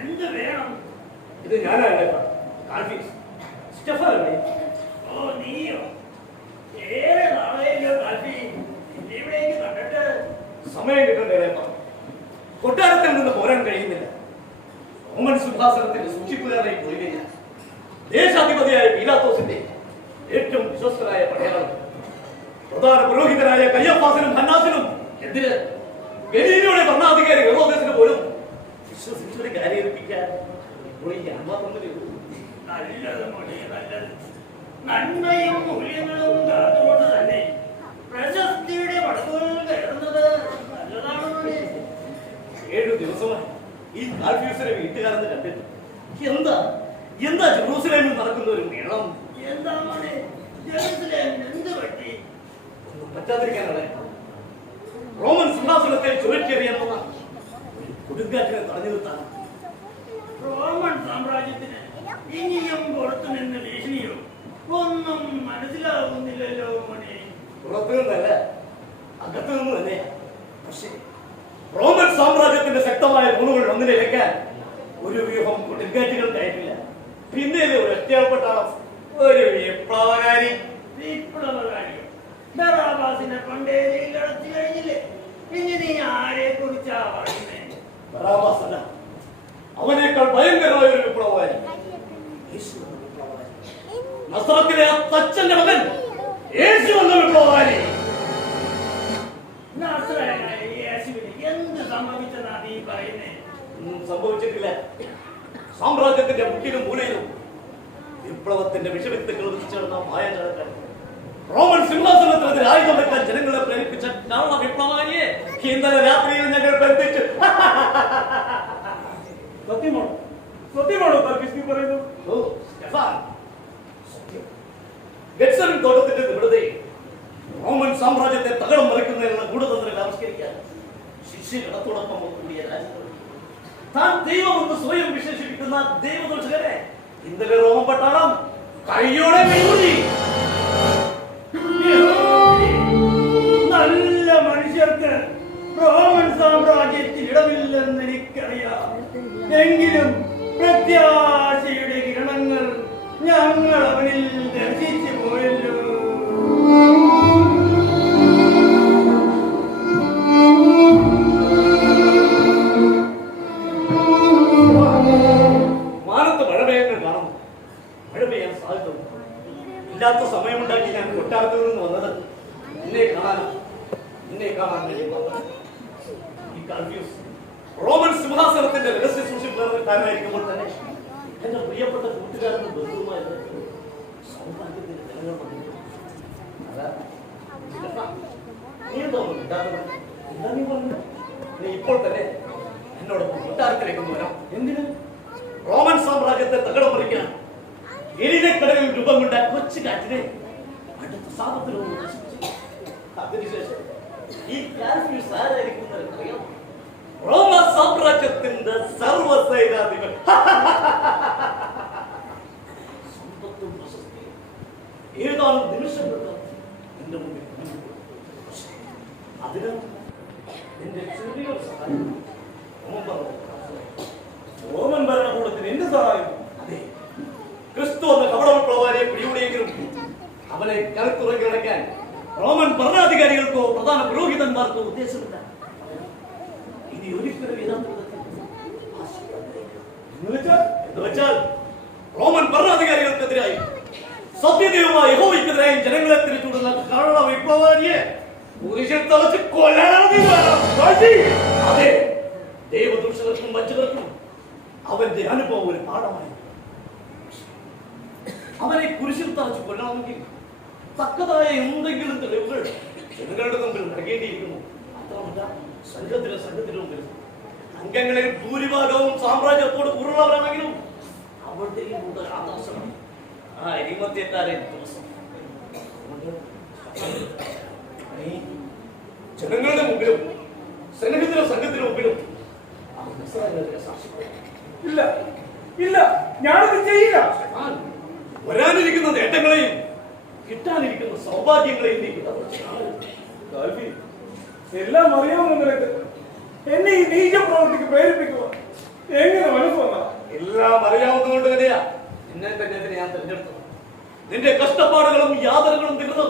എന്ത് വേണം? ഇത് ഞാനാണ് സ്റ്റെഫാനല്ലേ? ഓ നീയോ? ഏറെ നാളെയല്ലോ കാൽഫി ഇവിടേക്ക് കണ്ടിട്ട്. സമയം കിട്ടണ്ടേ? കൊട്ടാരത്തിൽ നിന്ന് പോരാൻ കഴിയുന്നില്ല. റോമൻ സിംഹാസനത്തിന്റെ സൂക്ഷിപ്പുകാരായി പോയി കഴിഞ്ഞാൽ ദേശാധിപതിയായ പീലാത്തോസിന്റെ ഏറ്റവും വിശ്വസ്തനായ പടയാളം പ്രധാന പുരോഹിതനായ കയ്യപ്പാസിനും ഹന്നാസിനും എതിരെ ഗലീലയുടെ ഭരണാധികാരി ഹെറോദേസിന് പോലും വിശ്വസിച്ചൊരു കാര്യം ഏൽപ്പിക്കാൻ ഇപ്പോൾ ഈ അന്മാത്രമല്ലേ ഉള്ളൂ. നല്ലത് മോനെ, നല്ലത്. നന്മയും മൂല്യങ്ങളും കാത്തുകൊണ്ട് തന്നെ പ്രശസ്തിയുടെ പടവുകൾ കയറുന്നത് നല്ലതാണ് മോനെ. 7 ദിവസമായി ഈ കാൽഫ്യൂസിനെ വീട്ടുകാരെന്ന് കണ്ടിട്ട് എന്താ എന്താ ജെറൂസലേമിൽ നടക്കുന്ന ഒരു മേളം? എന്താ മോനെ ജെറൂസലേം എന്ത് പറ്റി? ഒന്നും പറ്റാതിരിക്കാനാണ് റോമൻ സിംഹാസനത്തെ ചുഴറ്റിയെറിയുന്ന കൊടുങ്കാറ്റിനെ തടഞ്ഞു നിർത്താൻ റോമൻ സാമ്രാജ്യത്തിന് ഇനിയും പുറത്തു നിന്ന് ഭീഷണിയോ ഒന്നും മനസ്സിലാകുന്നില്ലല്ലോ മോനെ. പുറത്തു നിന്നല്ല, അകത്തു നിന്ന് തന്നെ. പക്ഷേ റോമൻ സാമ്രാജ്യത്തിന്റെ ശക്തമായ ഗുണങ്ങൾ ഒന്നിലേക്കാൻ ഒരു വ്യൂഹം കൊടുങ്കാറ്റുകൾ കയറ്റില്ല. പിന്നെ ഒരു ഒറ്റപ്പെട്ട ഒരു വിപ്ലവകാരി. വിപ്ലവകാരിയോ? ബറാബാസിനെ പണ്ടേ അടച്ചു കഴിഞ്ഞില്ലേ? ഇനി നീ ആരെ കുറിച്ചാ പറയുന്നേ? ബറാബാസ് അല്ല, അവനേക്കാൾ ഭയങ്കരമായ ഒരു വിപ്ലവകാരി. നസ്രത്തിലെ ആ തച്ചന്റെ മകൻ യേശു എന്ന വിപ്ലവകാരി. നസ്രായനായ യേശുവിന് എന്ത് സംഭവിച്ചതാ നീ പറയുന്നേ? ഒന്നും സംഭവിച്ചിട്ടില്ല. സാമ്രാജ്യത്തിന്റെ മുക്കിലും മൂലയിലും വിപ്ലവത്തിന്റെ വിഷവിത്തുകൾ ഉദിച്ചേർന്ന മായജാലങ്ങൾ റോമൻ സിംഹാസനത്തിനെതിരെ ആയുധം വെക്കാൻ ജനങ്ങളെ പ്രേരിപ്പിച്ച കള്ള വിപ്ലവകാരിയെ ഇന്നലെ രാത്രിയിൽ ഞങ്ങൾ ബന്ധിച്ചു. സത്യമാണോ? സത്യമാണോ താൽഫീസ് പറയുന്നു? ഓ സ്റ്റെഫാൻ, സത്യം. ഗെറ്റ്സമൻ തോട്ടത്തിന്റെ നിവൃത്തി റോമൻ സാമ്രാജ്യത്തെ തകടം മറിക്കുന്നതിനുള്ള ഗൂഢതന്ത്രങ്ങൾ ആവിഷ്കരിക്കാൻ ശിഷ്യഗണത്തോടൊപ്പം കൂടിയ രാജ്യങ്ങൾ താൻ ദൈവമെന്ന് സ്വയം വിശേഷിപ്പിക്കുന്ന ദൈവദോഷകരെ ഇന്നലെ റോമൻ പട്ടാളം കൈയോടെ കൈകൂടി. നല്ല മനുഷ്യർക്ക് റോമൻ സാമ്രാജ്യത്തിൽ ഇടമില്ലെന്ന് എനിക്കറിയാം. എങ്കിലും പ്രത്യാശയുടെ കിരണങ്ങൾ ഞങ്ങൾ അവനിൽ ദർശിച്ചു പോയല്ലോ. മാനത്ത് മഴമേഘങ്ങൾ കാണുന്നു. മഴ പെയ്യാൻ സാധ്യത ഇല്ലാത്ത സമയമുണ്ടാക്കി ഞാൻ കൊട്ടാരത്തിൽ നിന്ന് വന്നത് നിന്നെ കാണാൻ വേണ്ടി വന്നത്. ഈ കൺഫ്യൂസ് റോമൻ സിംഹാസനത്തിന്റെ രഹസ്യ സൂക്ഷിപ്പുകാരനായിരിക്കുമ്പോൾ തന്നെ എന്റെ പ്രിയപ്പെട്ട കൂട്ടുകാരനും ബന്ധുവുമായ സൗഭാഗ്യത്തിന്റെ ജനങ്ങൾ വന്നിട്ടുണ്ട്. നീ എന്തോ കിട്ടാത്തത്? എന്താ നീ പറഞ്ഞു? നീ ഇപ്പോൾ തന്നെ എന്നോടൊപ്പം കൊട്ടാരത്തിലേക്ക് വരാം. എന്തിന്? റോമൻ സാമ്രാജ്യത്തെ തകടം മറിക്കാൻ എലിനക്കടലിൽ രൂപം കൊണ്ട കൊച്ചു കാറ്റിനെ അടുത്ത സാപത്തിലൊന്ന് നശിപ്പിച്ചു. അതിനുശേഷം ഈ കാൽഫ്യൂസ് ആരായിരിക്കും? റോമ സാമ്രാജ്യത്തിന്റെ സർവസൈനാധിപൻ. സമ്പത്തും പ്രശസ്തിയും ഏതാനും നിമിഷങ്ങൾക്ക് എന്റെ മുമ്പിൽ അതിന് എന്റെ ചെറിയൊരു സഹായം റോമൻ ഭരണകൂടത്തിന് എന്ത് സഹായം? അതെ, ക്രിസ്തു എന്ന കപട വിപ്ലവകാരിയെ പിടികൂടിയെങ്കിലും അവനെ കരുത്തുറങ്ങി അടയ്ക്കാൻ റോമൻ ഭരണാധികാരികൾക്കോ പ്രധാന പുരോഹിതന്മാർക്കോ ഉദ്ദേശമില്ല. ഇനി ഒരിക്കലും എന്നുവെച്ചാൽ റോമൻ ഭരണാധികാരികൾക്കെതിരായി സത്യദൈവമായ യഹോവയ്ക്കെതിരായി ജനങ്ങളെ തിരിച്ചുവിടുന്ന കള്ള വിപ്ലവകാരിയെ കുരിശിൽ തളച്ച് കൊല്ലണം. അതെ, ദൈവദൂഷകർക്കും വഞ്ചകർക്കും അവന്റെ അനുഭവം ഒരു പാഠമായി. അവനെ കുരിശിൽ തളച്ച് കൊല്ലണമെങ്കിൽ തക്കതായ എന്തെങ്കിലും തെളിവുകൾ ജനങ്ങളുടെ മുമ്പിൽ നൽകേണ്ടിയിരിക്കുന്നു. മാത്രമല്ല സംഘത്തിലും മുമ്പിൽ അംഗങ്ങളിൽ ഭൂരിഭാഗവും സാമ്രാജ്യത്തോട് കൂറുള്ളവരാണെങ്കിലും അവിടെയും കൂടുതൽ ആദർശമാണ് ആ അരിമത്യക്കാരെ ദിവസം. ജനങ്ങളുടെ മുമ്പിലും സന്നിഹിതരും സംഘത്തിനും മുമ്പിലും ഇല്ല ഇല്ല, ഞാനത് ചെയ്യില്ല. വരാനിരിക്കുന്ന നേട്ടങ്ങളെയും കിട്ടാനിരിക്കുന്ന സൗഭാഗ്യങ്ങളെയും എല്ലാം അറിയാമോ നിനക്ക്? എന്നെ ഈ നീച പ്രവർത്തിക്ക് പ്രേരിപ്പിക്കുക എങ്ങനെ മനസ്സ് വന്ന? നിന്നെ തന്നെ ഞാൻ തിരഞ്ഞെടുത്തു. നിന്റെ കഷ്ടപ്പാടുകളും യാതനകളും തീർന്ന്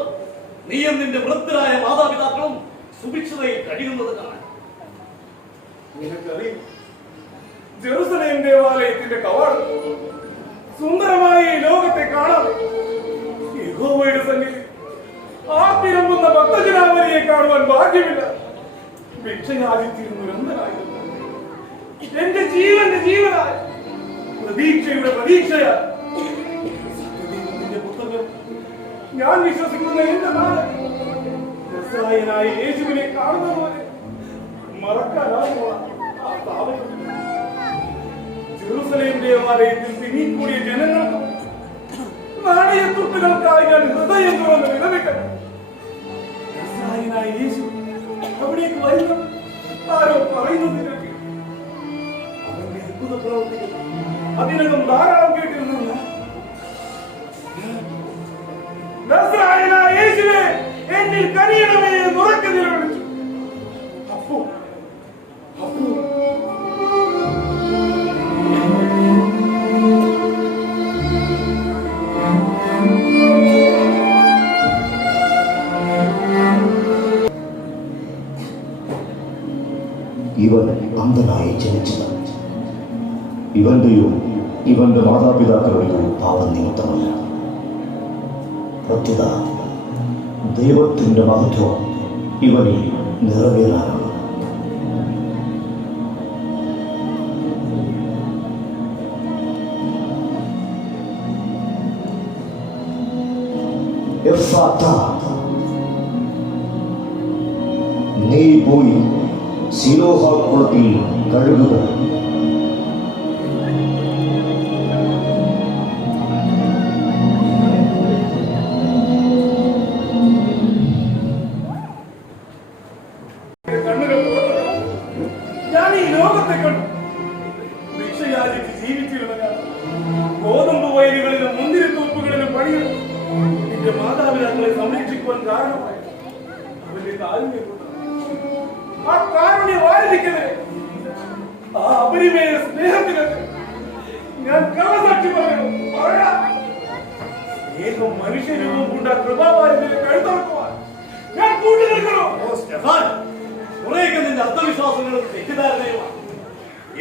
നീയും നിന്റെ വൃദ്ധരായ മാതാപിതാക്കളും സുഭിക്ഷതയിൽ കഴിയുന്നത് കാണാൻ. നിനക്കറിയും, ജെറുസലേം ദേവാലയത്തിന്റെ കവാടം സുന്ദരമായ ഈ ലോകത്തെ കാണാതെ യഹോവയുടെ സന്നിധി ആർത്തിരമ്പുന്ന ഭക്തജനാവലിയെ കാണുവാൻ ഭാഗ്യമില്ല. ഭിക്ഷയാചിച്ചിരുന്നൊരന്തനായിരുന്നു എന്റെ ജീവന്റെ ജീവനായ പ്രതീക്ഷയുടെ പ്രതീക്ഷയാ പുസ്തകം ഞാൻ വിശ്വസിക്കുന്ന എന്റെ നാട് നസ്രായനായ യേശുവിനെ കാണുന്ന പോലെ മറക്കാനാവുക ആ സ്ഥാപനം. ജെറുസലേം ദേവാലയത്തിൽ തിങ്ങിക്കൂടിയ ജനങ്ങൾക്കും നാണയത്തുട്ടുകൾക്കായി ഞാൻ ഹൃദയം തുറന്ന് വിലപിക്കട്ടെ. നസ്രായനായ യേശു അവിടേക്ക് വരുന്നു ആരോ പറയുന്നത് കേൾക്കി. അവന്റെ അത്ഭുത പ്രവർത്തികൾ അതിനകം ധാരാളം കേട്ടിരുന്നു. നസ്രായനായ യേശുവേ, എന്നിൽ കനിയണമേ എന്ന് ഉറക്കെ നിലവിളിച്ചു. അപ്പോ ഇവൻ അന്ധനായി ജനിച്ചത് ഇവന്റെയോ ഇവന്റെ മാതാപിതാക്കളുടെയോ പാപം നിമിത്തമല്ല. പ്രത്യുത ദൈവത്തിന്റെ മഹത്വം ഇവനിൽ നിറവേറാനാണ്. നീ പോയി സിലോഹ കുളത്തിൽ കഴുകുക. ഞാൻ ഈ ലോകത്തെ കണ്ടു. ഭിക്ഷയാചിച്ച് ജീവിച്ചിരുന്ന ഞാൻ ഗോതമ്പ് വയലുകളിലും മുന്തിരിത്തോപ്പുകളിലും പണിയെടുത്തു. എന്റെ മാതാപിതാക്കളെ സംരക്ഷിക്കുവാൻ കാരണമായി അവന്റെ കാരുണ്യം കൊണ്ട് ആ കാരുണ്യ വാരിക്കതേ ആ അപരിമേയ സ്നേഹത്തിനൊക്കെ ഞാൻ കള്ളസാക്ഷി പറയുന്നു. സ്നേഹം മനുഷ്യരൂപം കൊണ്ട് ആ കൃപാവാരിനെ കഴുത്തറക്കുവാൻ ഞാൻ കൂട്ടി നിൽക്കണോ? കുറേയൊക്കെ നിന്റെ അന്ധവിശ്വാസങ്ങളും തെറ്റിദ്ധാരണയുമാണ്.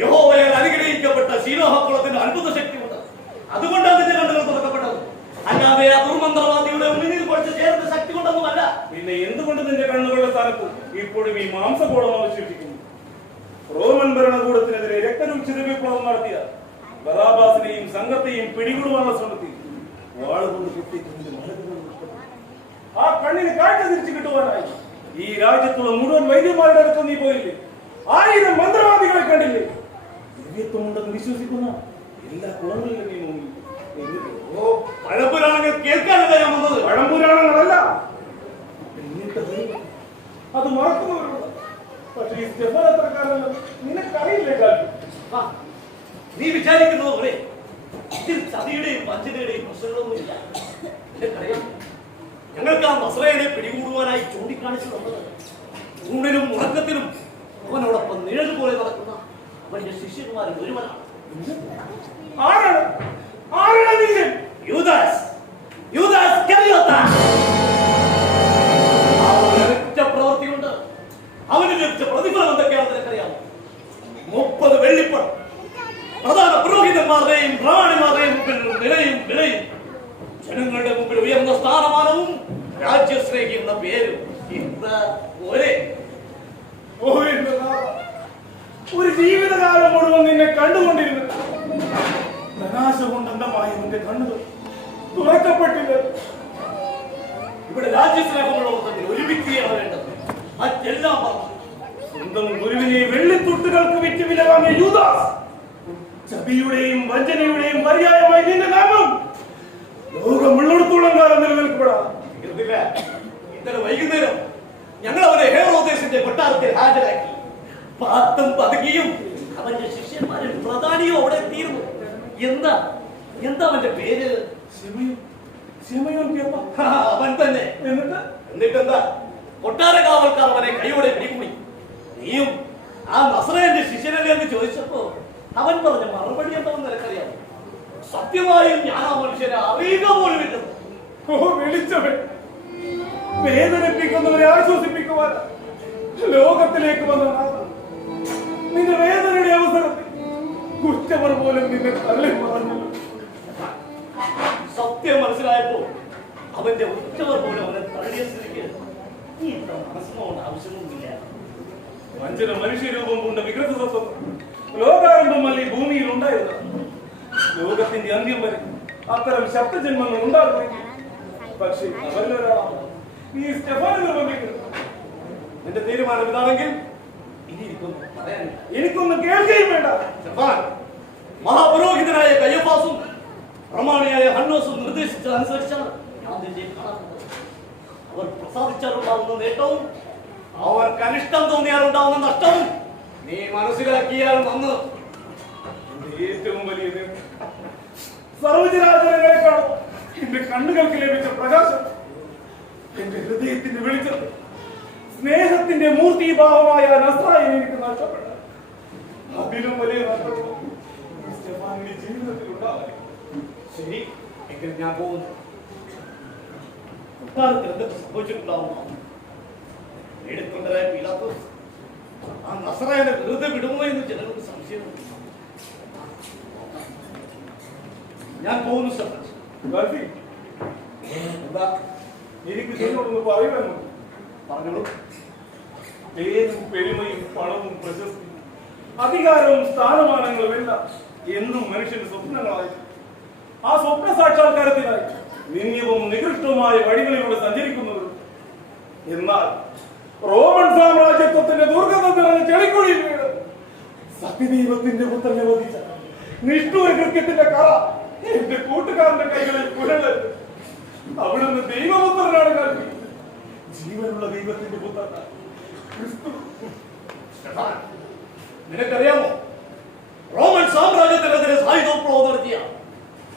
യഹോവയാൽ അനുഗ്രഹിക്കപ്പെട്ട ശീലോഹക്കുളത്തിന്റെ അത്ഭുത ശക്തിയുണ്ട്. അതുകൊണ്ടാണ് നിന്റെ കണ്ണുകൾ തുറക്കപ്പെട്ടത്. അല്ലാതെ ആ ദുർമന്ത്രവാദിയുടെ ഉള്ളിൽ കുറച്ച് ചേർന്ന ശക്തി കൊണ്ടൊന്നുമല്ല. പിന്നെ എന്തുകൊണ്ട് നിന്റെ കണ്ണുകളുടെ സ്ഥാനത്ത് ഇപ്പോഴും ഈ മാംസകോളം അവശേഷിക്കുന്നു? റോമൻ ഭരണകൂടത്തിനെതിരെ രക്തരുചിത വിപ്ലവം നടത്തിയ ബറാബാസിനെയും സംഘത്തെയും പിടികൂടുവാനുള്ള ശ്രമത്തിൽ വാളുകൊണ്ട് ആ കണ്ണിന് കാഴ്ച തിരിച്ചു കിട്ടുവാനായി ഈ രാജ്യത്തുള്ള മുഴുവൻ വൈദ്യന്മാരുടെ അടുത്ത് നീ പോയില്ലേ? 1000 മന്ത്രവാദികളെ കണ്ടില്ലേ? ദിവ്യത്വമുണ്ടെന്ന് വിശ്വസിക്കുന്ന എല്ലാ കുളങ്ങളിലും നീ മുങ്ങി. പഴംപുരാണങ്ങൾ കേൾക്കാനല്ല ഞാൻ വന്നത്. പഴംപുരാണങ്ങളല്ല, അത് മറക്കുന്നവരുണ്ട്. പക്ഷേ ഈ സ്റ്റെഫാനത്രക്കാരല്ല, നിനക്കറിയില്ലേ കാര്യം? നീ വിചാരിക്കുന്നത് പോലെ ഇതിൽ ചതിയുടെയും വഞ്ചനയുടെയും പ്രശ്നങ്ങളൊന്നുമില്ല. നിനക്കറിയാം, ഞങ്ങൾക്ക് ആ നസ്രയനെ പിടികൂടുവാനായി ചൂണ്ടിക്കാണിച്ചു തന്നത് ഊണിലും ഉറക്കത്തിലും അവനോടൊപ്പം നിഴൽ പോലെ നടക്കുന്ന അവന്റെ ശിഷ്യന്മാരിൽ ഒരുവനാണ്. പ്രവൃത്തി കൊണ്ട് അവന് ലഭിച്ച പ്രതിഫലം എന്തൊക്കെയാണെന്ന് നിനക്കറിയാമോ? 30 വെള്ളിപ്പണം, പ്രധാന പുരോഹിതന്മാരുടെയും പ്രമാണിമാരുടെയും മുമ്പിൽ നിലയും വിലയും, ജനങ്ങളുടെ മുമ്പിൽ ഉയർന്ന സ്ഥാനമാനവും രാജ്യശ്രേഹി എന്ന പേരും. ഒരു ജീവിതകാലം മുഴുവൻ നിന്നെ കണ്ടുകൊണ്ടിരുന്നു. പ്രകാശം കൊണ്ടന്തമായി നിന്റെ കണ്ണുകൾ തുറക്കപ്പെട്ടില്ല. ഇവിടെ രാജ്യസ്നേഹമുള്ളവർ തമ്മിൽ ഒരുമിക്കുകയാണ് വേണ്ടത്. മറ്റെല്ലാം സ്വന്തം ഗുരുവിനെ വെള്ളിത്തുട്ടുകൾക്ക് വിറ്റ് വില വാങ്ങിയ യൂദാസ്, ചതിയുടെയും വഞ്ചനയുടെയും പര്യായമായി നിന്റെ നാമം ലോകമുള്ളിടത്തോളം കാലം നിലനിൽക്കപ്പെടാം. ഇന്നലെ വൈകുന്നേരം ഞങ്ങൾ അവനെ ഹേറോദേശിന്റെ കൊട്ടാരത്തിൽ ഹാജരാക്കി. പാത്തും പതുകിയും അവന്റെ ശിഷ്യന്മാരിൽ പ്രധാനിയും അവിടെ എത്തിയിരുന്നു. എന്താ അവന്റെ പേര്? അവൻ തന്നെ. എന്നിട്ടെന്താ? കൊട്ടാര കാവൽക്കാർ അവനെ കൈയോടെ പിടികൂടി. നീയും ആ നസ്രയന്റെ ശിഷ്യനല്ലേ എന്ന് ചോദിച്ചപ്പോ അവൻ പറഞ്ഞ മറുപടി എന്താണെന്ന് നിനക്കറിയാമോ? സത്യമായും ഞാൻ ആ മനുഷ്യനെ അറിയുക പോലുമില്ല. ഓ വിളിച്ചവൻ, വേദനിപ്പിക്കുന്നവരെ ആശ്വസിപ്പിക്കുവാൻ ലോകത്തിലേക്ക് വന്ന നിന്റെ വേദനയുടെ അവസരത്തിൽ കുറ്റവർ പോലും നിന്നെ തള്ളി പറഞ്ഞല്ലോ. സത്യം മനസ്സിലായപ്പോ അവന്റെ ഉറ്റവർ പോലും അവനെ തള്ളിയ സ്ഥിതിക്ക് നീ ഇത്ര മനസ്സിനോട് ആവശ്യമൊന്നുമില്ല. വഞ്ചന മനുഷ്യരൂപം കൊണ്ട് വികൃത തത്വം ലോകാരംഭമല്ല ഈ ഭൂമിയിൽ ഉണ്ടായിരുന്ന ലോകത്തിന്റെ അന്ത്യം വരെ അത്തരം ശബ്ദജന്മങ്ങൾ ഉണ്ടാകുമെങ്കിൽ പക്ഷേ അവരിലൊരാളാണ് ഈ സ്റ്റെഫാനെ നിർബന്ധിക്കുന്നത്. നിന്റെ തീരുമാനം ഇതാണെങ്കിൽ ഇനി എനിക്കൊന്നും കേൾക്കുകയും വേണ്ട. സ്റ്റെഫാൻ, മഹാപുരോഹിതനായ കയ്യഫാസും പ്രമാണിയായ ഹന്നോസും നിർദ്ദേശിച്ചതനുസരിച്ചാണ് ഞാൻ നിന്നെ കാണാറുള്ളത്. അവർ പ്രസാദിച്ചാലുണ്ടാവുന്ന നേട്ടവും അവർക്ക് അനിഷ്ടം തോന്നിയാലുണ്ടാവുന്ന നഷ്ടവും നീ മനസ്സിലാക്കിയാൽ നന്ന്. ഏറ്റവും വലിയ സർവചരാചരങ്ങളെക്കാൾ എന്റെ കണ്ണുകൾക്ക് ലഭിച്ച പ്രകാശം, എന്റെ ഹൃദയത്തിന്റെ വെളിച്ചം, സ്നേഹത്തിന്റെ മൂർത്തിഭാവമായ നസ്രായൻ എനിക്ക് നഷ്ടപ്പെട്ട അതിലും വലിയ നഷ്ടപ്പെട്ടു സ്റ്റെഫാനിന്റെ ജീവിതത്തിൽ ഉണ്ടാവാൻ. ശരി, എങ്കിൽ ഞാൻ പോകുന്നു. കൊട്ടാരത്തിൽ എന്തൊക്കെ സംഭവിച്ചിട്ടുണ്ടാവുമോ? നേടിക്കൊണ്ടരായ പീലാത്തോസ് ആ നസറായനെ വെറുതെ വിടുമോ എന്ന് ജനങ്ങൾക്ക് സംശയമുണ്ട്. ഞാൻ പോകുന്നു സ്റ്റെഫാൻ. എന്താ എനിക്ക് നിന്നോടൊന്ന് പറയുവാനുണ്ട്? പറഞ്ഞോളൂ. പേരും പെരുമയും പണവും പ്രശസ്തിയും അധികാരവും സ്ഥാനമാനങ്ങളും എല്ലാം എന്നും മനുഷ്യന്റെ സ്വപ്നങ്ങളായി. ആ സ്വപ്ന സാക്ഷാത്കാരത്തിനായി നിന്ദ്യവും നികൃഷ്ടവുമായ വഴികളിലൂടെ സഞ്ചരിക്കുന്നവരും, എന്നാൽ റോമൻ സാമ്രാജ്യത്വത്തിന്റെ ദുർഗന്ധം നിറഞ്ഞ ചെളിക്കുഴിയിൽ വീണ് സത്യദൈവത്തിന്റെ പുത്രനെ വധിച്ച നിഷ്ഠൂര കൃത്യത്തിന്റെ കറ എന്റെ കൂട്ടുകാരന്റെ കൈകളിൽ പുരളരുത്. അവിടുന്ന് ദൈവപുത്രനാണ് നൽകി. ജീവനുള്ള ദൈവത്തിന്റെ പുത്രനാണ് ക്രിസ്തു. നിനക്കറിയാമോ, റോമൻ സാമ്രാജ്യത്തിനെതിരെ സായുധോപ്ലവം നടത്തിയ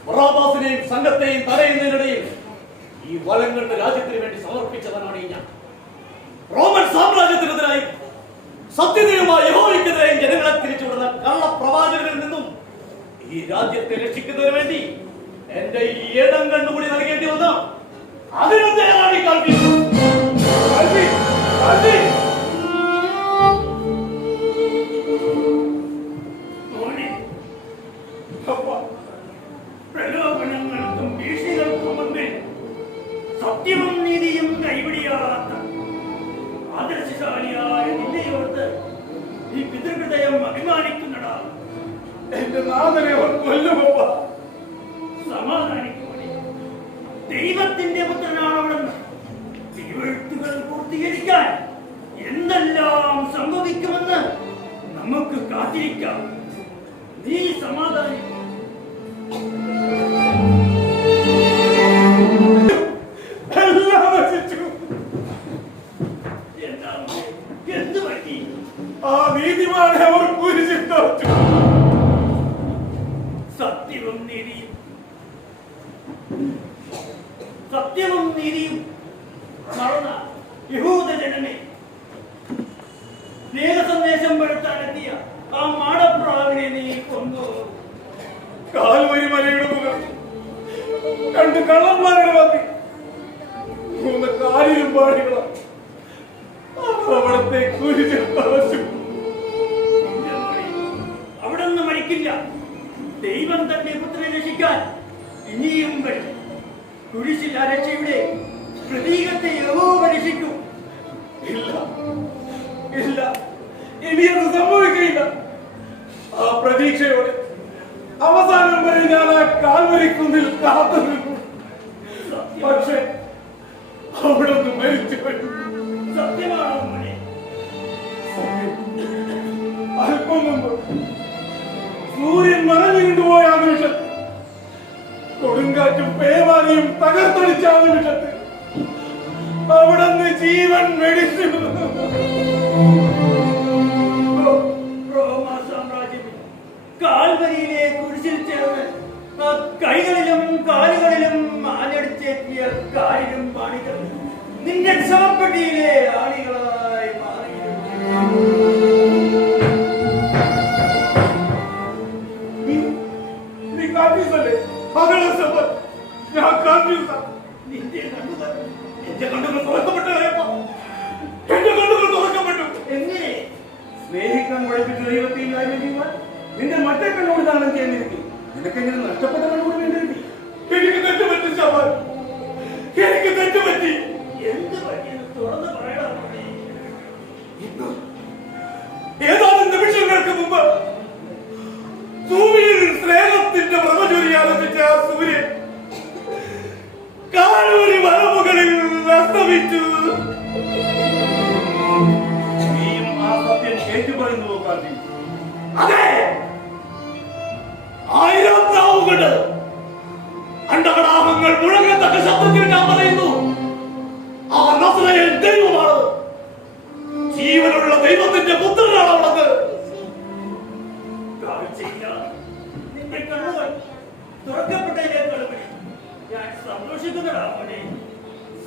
ബറാബാസിനെയും സംഘത്തെയും തടയുന്നതിനിടയിൽ ഈ വലങ്ങളുടെ രാജ്യത്തിന് വേണ്ടി സമർപ്പിച്ചവനാണ് ഞാൻ. റോമൻ സാമ്രാജ്യത്തിനെതിരായി സത്യദൈവമായ യഹോവയ്ക്കെതിരെയും ജനങ്ങളെ തിരിച്ചുവിടുന്ന കള്ളപ്രവാചകരിൽ നിന്നും ഈ രാജ്യത്തെ രക്ഷിക്കുന്നതിന് വേണ്ടി എന്റെ ഈ ഇടം കണ്ടുകൂടി നൽകേണ്ടി വന്ന അതിനും തയ്യാറാണ് ഈ കാൽവി. പ്രലോഭനങ്ങൾക്കും ഭീഷണികൾക്കും മുൻപിൽ സത്യവും നീതിയും കൈപിടിയാത്ത ആദർശശാലിയായ നിന്നെയോർത്ത് ഈ പിതൃഹൃദയം അഭിമാനിക്കുന്നടാ. എന്റെ നാഥനെ അവർ കൊല്ലുമപ്പ. സമാധാനിക്കുമണി, ദൈവത്തിന്റെ പുത്രനാണവളെന്ന് തിരുവെഴുത്തുകൾ പൂർത്തീകരിക്കാൻ എന്തെല്ലാം സംഭവിക്കുമെന്ന് നമുക്ക് കാത്തിരിക്കാം. നീ സമാധാനിക്കും. എല്ലാം നശിച്ചു. എന്ത് പറ്റി? ആ നീതിമാനെ അവർ കുരിശിട്ടു. സത്യവും നീതിയും സത്യവും നീതിയും മറന്ന യഹൂദ ജനമേ, സ്നേഹസന്ദേശം പെടുത്താനെത്തിയ ആ മാടപ്രാവിനെ നീ കൊന്നു. കാൽവരി മലയുടെ മുഖം രണ്ട് കള്ളന്മാരുടെ മതി 3 കാലിലും പാടികളാണ് അവിടത്തെ കുരിശിൽ തറച്ചു. അവിടെ നിന്ന് മരിക്കില്ല. ദൈവം തന്റെ പുത്രനെ രക്ഷിക്കാൻ ഇനിയും വരും. കുരിശിൽ ആ രക്ഷയുടെ പ്രതീകത്തെ യഹോവ രക്ഷിക്കും. ഇല്ല ഇല്ല, ഇനിയത് സംഭവിക്കില്ല. ആ പ്രതീക്ഷയോടെ അവസാനം വരെ ഞാൻ ആ കാൽവരിക്കുന്നിൽ കാത്തു നിന്നു. പക്ഷേ അവിടെ നിന്ന് മരിച്ചു. സത്യമാണോ മോനെ? അല്പം മുമ്പ് സൂര്യൻ മറഞ്ഞുകൊണ്ടുപോയ ആ നിമിഷത്തിൽ, കൊടുങ്കാറ്റും പേമാരിയും തകർത്തടിച്ച ആ നിമിഷത്തിൽ അവിടെ നിന്ന് ജീവൻ വെടിച്ചു. റോമാ സാമ്രാജ്യത്തിൽ കാൽവരിയിലെ കുരിശിൽ ചേർന്ന് കൈകളിലും കാലുകളിലും ആഞ്ഞടിച്ചേറ്റിയ കാലിലും പാണികൾ നിന്റെ ശവപ്പെട്ടിയിലെ ആണികളായി മാറിയിരുന്നു. നീ കൺഫ്യൂസ് അല്ലേ? അതാണ് സഫർ. ഞാൻ കൺഫ്യൂസാ. നിന്റെ കണ്ണുകൾ എന്റെ കണ്ണുകൾ തുറക്കപ്പെട്ടു. എന്റെ കണ്ണുകൾ തുറക്കപ്പെട്ടു. എങ്ങനെ? സ്നേഹിക്കാൻ പഠിപ്പിച്ച ദൈവത്തെ കാര്യം ചെയ്യുവാൻ നിന്റെ മറ്റേ കണ്ണോട് ദാനം ചെയ്യാനിരിക്കും. നിനക്കെങ്ങനെ നഷ്ടപ്പെട്ട കണ്ണോട് വേണ്ടി? എനിക്ക് തെറ്റുപറ്റി സഫർ. എനിക്ക് തെറ്റുപറ്റി. എന്ത് പറ്റിയെന്ന് തുറന്ന് പറയണം. ഇന്ന് ഏതാനും നിമിഷങ്ങൾക്ക് മുമ്പ് ഭൂമിയിൽ സ്നേഹത്തിന്റെ പ്രഭചൊരി ആരംഭിച്ച ആ സൂര്യൻ കാലൂരി മലമുകളിൽ അസ്തമിച്ചു. നീയും ആ സത്യം ഏറ്റുപറയുന്നു കാർത്തി. അതെ, 1000 നാവുകൊണ്ട് അണ്ടകടാഹങ്ങൾ മുഴങ്ങത്തക്ക ശബ്ദത്തിൽ ഞാൻ പറയുന്നു, ആ നസ്രയൻ ദൈവമാണ്. ജീവനുള്ള ദൈവത്തിന്റെ പുത്രനാണ് അവളത്. കാഴ്ചയില്ല. നിന്റെ കണ്ണുകൾ തുറക്കപ്പെട്ടതിനേക്കാൾ ഉപരി ഞാൻ സന്തോഷിക്കുന്നതാണ്.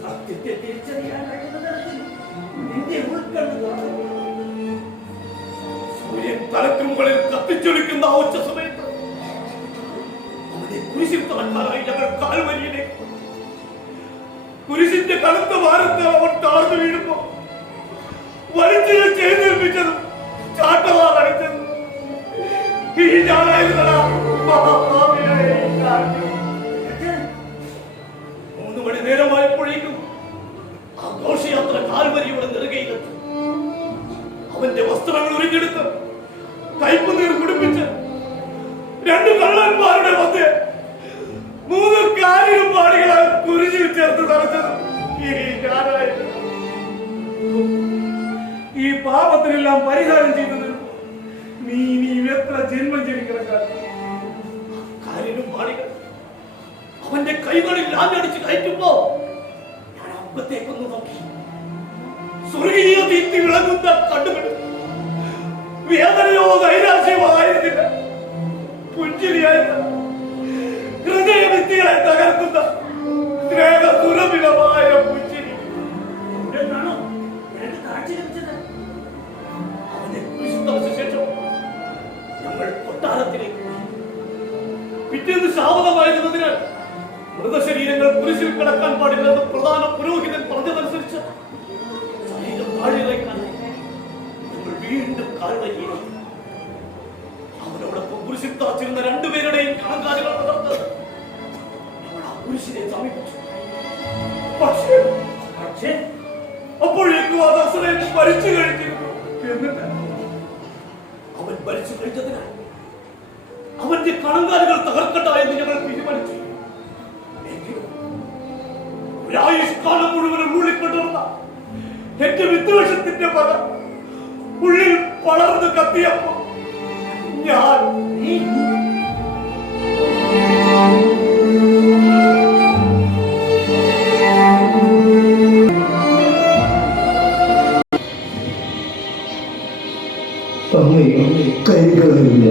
സത്യത്തെ തിരിച്ചറിയാൻ കഴിയുന്ന തരത്തിൽ നിന്റെ ഉൾക്കണ്ണ് തുറന്നു. സൂര്യൻ തലക്ക് മുകളിൽ കത്തിച്ചൊലിക്കുന്ന ആ ഉച്ച സമയത്ത് അവനെ കുരിശിൽ തറക്കാനായി ഞങ്ങൾ കാൽവരിയിലേക്ക് കുരിശിന്റെ കനത്ത ഭാരത്ത് അവൻ താഴ്ന്നു വീഴുമ്പോ വലിച്ചു ചെയ്തേൽപ്പിച്ചതും ചാട്ടവാർ അടിച്ചതും ഈ ഞാനായിരുന്നടാ മഹാഭാവിയായ ഈ കാര്യം. 3 മണി നേരമായപ്പോഴേക്കും ആ ഘോഷയാത്ര കാൽവരിയുടെ നെറുകയിലെത്തി. അവന്റെ വസ്ത്രങ്ങൾ ഉരിഞ്ഞെടുത്ത് കയ്പുനീർ കുടിപ്പിച്ച് 2 കള്ളന്മാരുടെ മധ്യ 3 കാലിലും പാടികളാൽ കുരിശിൽ ചേർത്ത് നടച്ചത് ഈ ഞാനായിരുന്നു. ഈ പാപത്തിനെല്ലാം പരിഹാരം ചെയ്തത് നീ എത്ര ജന്മം ജനിക്കണം കാർത്തി. കാലിലും പാടികൾ അവന്റെ കൈകളിൽ ആഞ്ഞടിച്ച് കയറ്റുമ്പോ ഞാൻ അമ്പത്തേക്കൊന്ന് നോക്കി. സ്വർഗീയ ദീപ്തി വിളങ്ങുന്ന കണ്ണുകൾ വേദനയോ നൈരാശ്യമോ ആയിരുന്നില്ല. പുഞ്ചിരിയായിരുന്ന ഹൃദയഭിത്തികളെ തകർക്കുന്ന സ്നേഹസുരഭിലമായ പുഞ്ചിരി. എന്നാണോ എനിക്ക് കാഴ്ച ലഭിച്ചത്? അവനെ കുരിശിട്ടതിനു ശേഷം ഞങ്ങൾ കൊട്ടാരത്തിലേക്ക് പോയി. പിറ്റേന്ന് ശാപതമായിരുന്നതിനാൽ മൃതശരീരങ്ങൾ കുരിശിൽ കിടക്കാൻ പാടില്ലെന്ന് പ്രധാന പുരോഹിതൻ പറഞ്ഞതനുസരിച്ച് ശരീരം താഴെയിറക്കാനായി ഞങ്ങൾ വീണ്ടും കാൽവരിയിലെത്തി. അവനോടൊപ്പം കുരിശിൽ തറച്ചിരുന്ന 2 പേരുടെയും കണങ്കാലുകൾ തകർത്ത് ഞങ്ങൾ ആ കുരിശിനെ സമീപിച്ചു. പക്ഷേ അപ്പോഴേക്കും ആ ദാസനെ മരിച്ചു കഴിഞ്ഞിരുന്നു. എന്നിട്ട് അവൻ മരിച്ചു കഴിഞ്ഞതിനാൽ അവന്റെ കണങ്കാലുകൾ തകർക്കട്ട എന്ന് ഞങ്ങൾ തീരുമാനിച്ചു. എങ്കിലും ഒരായുഷ്കാലം മുഴുവനും ഉള്ളിക്കൊണ്ടിരുന്ന എന്റെ വിദ്വേഷത്തിന്റെ പക ഉള്ളിൽ വളർന്നു കത്തിയപ്പോ ഞാൻ കൈകളില്ല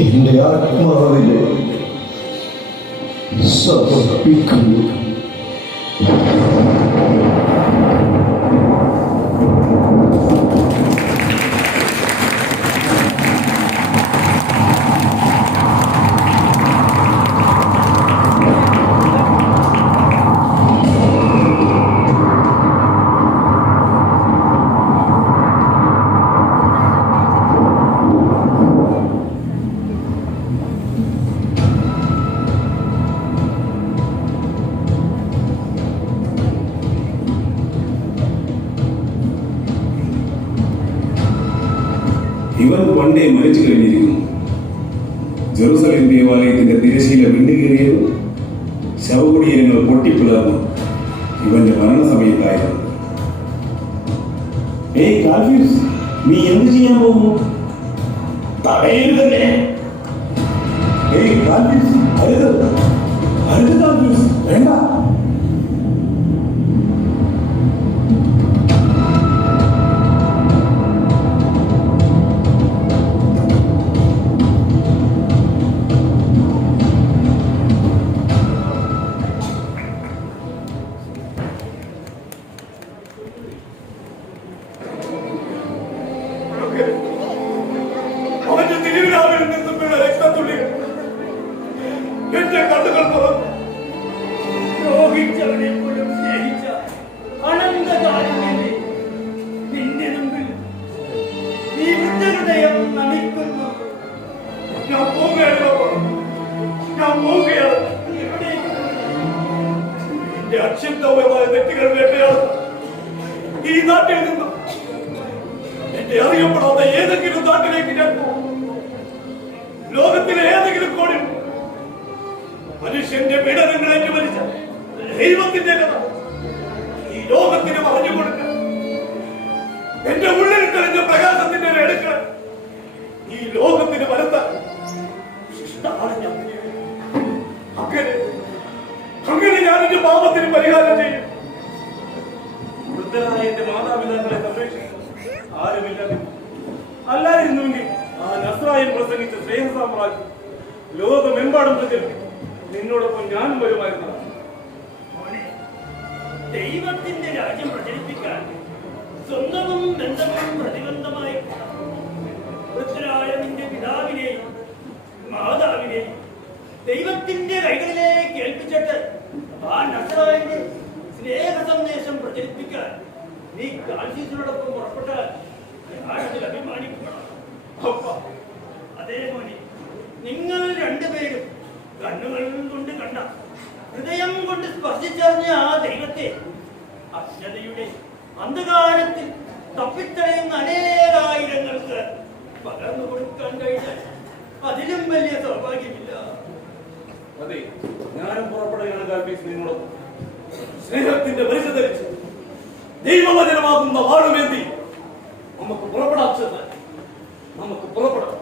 എന്റെ ആത്മാവിനെ സമർപ്പിക്കുന്നു. ഇവൻ പണ്ടേ മരിച്ചു കഴിഞ്ഞിരിക്കുന്നു. ജെറുസലേം ദേവാലയത്തിന്റെ തിരശീല വിണ്ടുകീറിയതും ശവകുടീരങ്ങൾ പൊട്ടിപ്പിളർന്നു ഇവന്റെ മരണസമയത്തായിരുന്നു. നീ എന്ത് ചെയ്യാൻ പോകുന്നു? തടയരുതല്ലേ. വേണ്ട. അവന്റെ തിരുവിലാവിൽ നിന്നും കണ്ണുകൾ തുറന്നു. ദ്രോഹിച്ചവനെ പോലും സ്നേഹിച്ച അനന്തകാരുണ്യമേ, നിന്റെ മുമ്പിൽ ഈ വൃദ്ധഹൃദയം നമിക്കുന്നു. ഞാൻ പോവുകയാണ് ബാബ, ഞാൻ പോവുകയാണ്. എവിടേക്ക് എന്റെ അക്ഷന്തമായ തെറ്റുകൾ വേട്ടയാണ് ഈ നാട്ടിൽ നിന്നും എന്റെ അറിയപ്പെടാത്ത ഏതെങ്കിലും നാട്ടിലേക്ക് ഞാൻ പോകും. ലോകത്തിലെ ഏതെങ്കിലും കോണിൽ മനുഷ്യന്റെ പീഡനങ്ങളേറ്റ് മരിച്ച ദൈവത്തിന്റെ കഥ ഈ ലോകത്തിന് പറഞ്ഞു കൊടുക്കാൻ, എന്റെ ഉള്ളിൽ തെളിഞ്ഞ പ്രകാശത്തിന്റെ എടുക്കാൻ ഈ ലോകത്തിന് വരുത്താൻ ഇഷ്ടമാണ് ഞാൻ. അങ്ങനെ ഞാനെന്റെ പാപത്തിന് പരിഹാരം ചെയ്യും. വൃദ്ധരായ എന്റെ മാതാപിതാക്കളെ സംരക്ഷിക്കുന്നു ആരുമില്ലാതെ അല്ലായിരുന്നുവെങ്കിൽ ആ നസ്രായൻ പ്രസംഗിച്ച സ്നേഹ സാമ്രാജ്യം ലോകമെമ്പാടും പ്രചരിപ്പിക്കും. നിന്നോടൊപ്പം ഞാനും വരുമായിരുന്നതാണ്. മോനെ, ദൈവത്തിന്റെ രാജ്യം പ്രചരിപ്പിക്കാൻ സ്വന്തവും ബന്ധവും പ്രതിബന്ധമായി വൃദ്ധരായ നിന്റെ പിതാവിനെയും മാതാവിനെയും ദൈവത്തിന്റെ കൈകളിലേക്ക് ഏൽപ്പിച്ചിട്ട് ആ നസ്രായന്റെ സ്നേഹ സന്ദേശം പ്രചരിപ്പിക്കാൻ നീ ഗാന്ധിജിയോടൊപ്പം പുറപ്പെട്ടാൽ ഞാനതിൽ അഭിമാനിക്കണം. അതേ മോനെ, നിങ്ങൾ രണ്ടുപേരും കണ്ണുകൾ കൊണ്ട് കണ്ട, ഹൃദയം കൊണ്ട് സ്പർശിച്ചറിഞ്ഞ ആ ദൈവത്തെ അജ്ഞതയുടെ അന്ധകാരത്തിൽ തപ്പിത്തടയുന്ന അനേകായിരങ്ങൾക്ക് പകർന്നു കൊടുക്കാൻ കഴിഞ്ഞാൽ അതിലും വലിയ സൗഭാഗ്യമില്ല. അതെ, ഞാനും പുറപ്പെടുകയാണ് ഗാൽഫീസ് നിന്നോടൊപ്പം. സ്നേഹത്തിന്റെ പരിചയ ധരിച്ച് ദൈവവചനമാകുന്ന വാളുമേന്തി നമുക്ക് പുറപ്പെടാം. നമുക്ക് പുറപ്പെടാം.